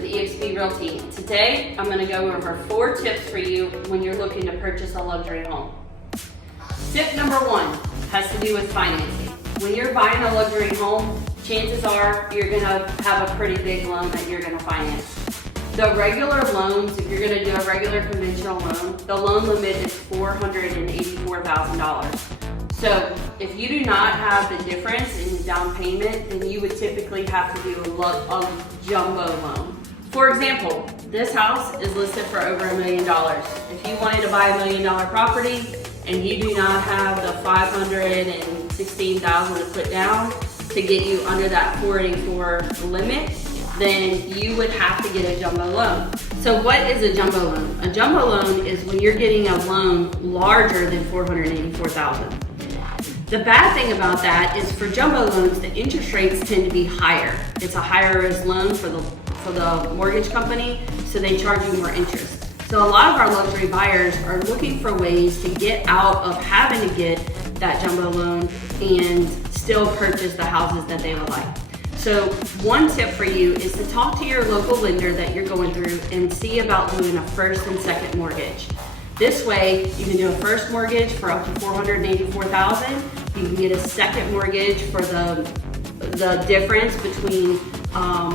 with eXp Realty. Today, I'm going to go over 4 tips for you when you're looking to purchase a luxury home. Tip number 1 has to do with financing. When you're buying a luxury home, chances are you're going to have a pretty big loan that you're going to finance. The regular loans, if you're going to do a regular conventional loan, the loan limit is $484,000. So if you do not have the difference in down payment, then you would typically have to do a jumbo loan. For example, this house is listed for over $1 million. If you wanted to buy $1 million property and you do not have the $516,000 to put down to get you under that 484 limit, then you would have to get a jumbo loan. So what is a jumbo loan? A jumbo loan is when you're getting a loan larger than $484,000. The bad thing about that is for jumbo loans, the interest rates tend to be higher. It's a higher risk loan for the mortgage company, so they charge you more interest. So a lot of our luxury buyers are looking for ways to get out of having to get that jumbo loan and still purchase the houses that they would like. So one tip for you is to talk to your local lender that you're going through and see about doing a first and second mortgage. This way, you can do a first mortgage for up to $484,000. You can get a second mortgage for the difference between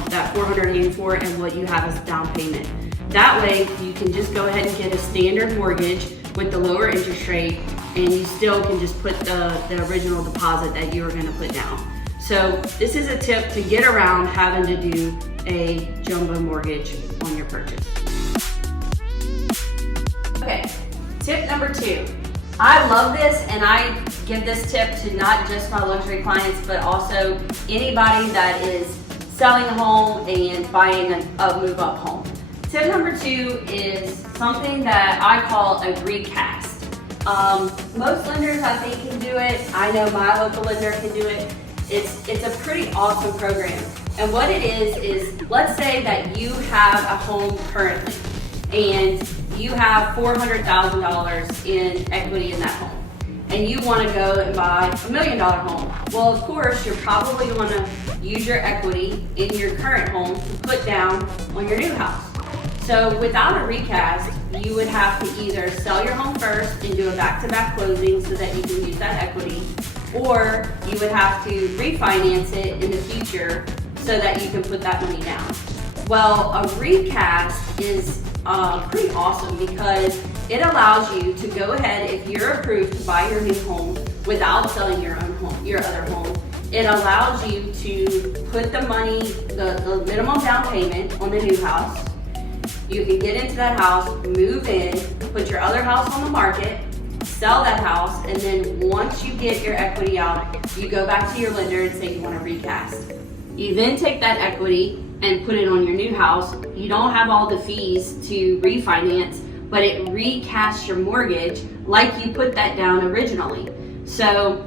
that $484 and what you have as down payment. That way, you can just go ahead and get a standard mortgage with the lower interest rate, and you still can just put the original deposit that you were going to put down. So this is a tip to get around having to do a jumbo mortgage on your purchase. Okay, tip number 2. I love this, and I give this tip to not just my luxury clients, but also anybody that is selling a home and buying a move-up home. Tip number 2 is something that I call a recast. Most lenders, I think, can do it. I know my local lender can do it. It's a pretty awesome program. And what it is let's say that you have a home currently, and you have $400,000 in equity in that home, and you want to go and buy $1 million home. Well, of course, you're probably going to use your equity in your current home to put down on your new house. So without a recast, you would have to either sell your home first and do a back-to-back closing so that you can use that equity, or you would have to refinance it in the future so that you can put that money down. Well, a recast is pretty awesome because it allows you to go ahead, if you're approved to buy your new home without selling your other home, it allows you to put the money, the minimum down payment on the new house. You can get into that house, move in, put your other house on the market, sell that house, and then once you get your equity out, you go back to your lender and say you want to recast. You then take that equity and put it on your new house. You don't have all the fees to refinance, but it recasts your mortgage like you put that down originally. So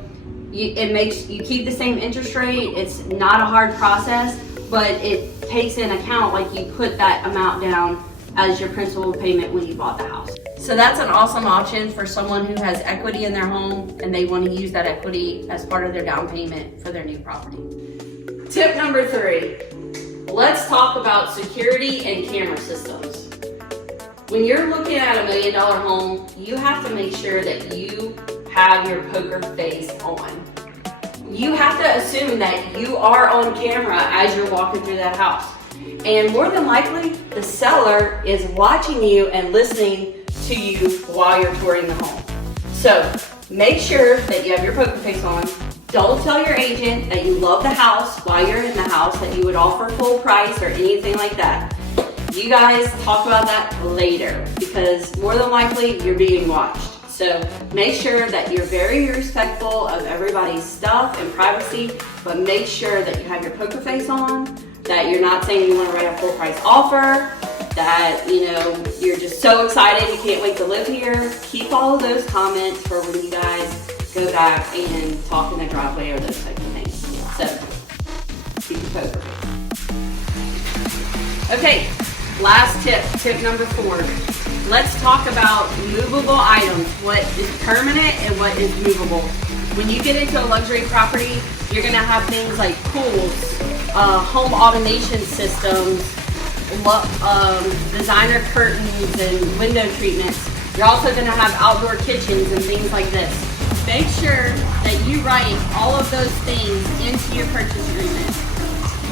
you keep the same interest rate. It's not a hard process, but it takes in account like you put that amount down as your principal payment when you bought the house. So that's an awesome option for someone who has equity in their home and they want to use that equity as part of their down payment for their new property. Tip number 3, let's talk about security and camera systems. When you're looking at $1 million home, you have to make sure that you have your poker face on. You have to assume that you are on camera as you're walking through that house. And more than likely, the seller is watching you and listening to you while you're touring the home. So make sure that you have your poker face on. Don't tell your agent that you love the house while you're in the house, that you would offer full price or anything like that. You guys talk about that later because more than likely you're being watched. So make sure that you're very respectful of everybody's stuff and privacy, but make sure that you have your poker face on, that you're not saying you want to write a full price offer, that you're just so excited you can't wait to live here. Keep all of those comments for when you guys go back and talk in the driveway or those types of things. So keep your poker face. Okay, last tip number 4. Let's talk about movable items, what is permanent and what is movable. When you get into a luxury property, you're gonna have things like pools, home automation systems, designer curtains and window treatments. You're also going to have outdoor kitchens and things like this. Make sure that you write all of those things into your purchase agreement.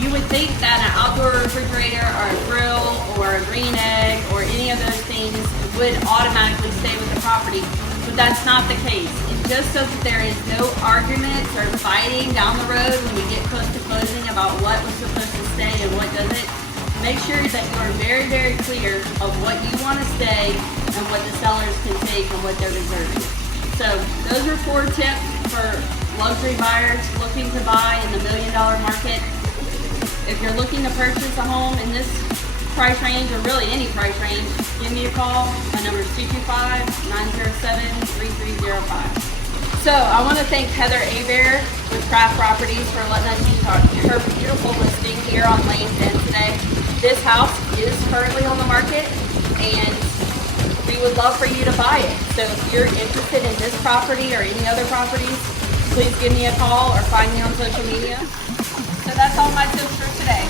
You would think that an outdoor refrigerator or a grill or a green egg or any of those things would automatically stay with the property, but that's not the case. It's just so that there is no arguments or fighting down the road when you get close to closing about what was supposed to stay and what doesn't. Make sure that you are very, very clear of what you want to stay and what the sellers can take and what they're reserving. So those are 4 tips for luxury buyers looking to buy in the $1 million market. If you're looking to purchase a home in this price range, or really any price range, give me a call. My number is 225-907-3305. So I want to thank Heather Abear with Craft Properties for letting us use her beautiful listing here on Lane's End today. This house is currently on the market, and we would love for you to buy it. So if you're interested in this property or any other properties, please give me a call or find me on social media. So that's all my tips for today.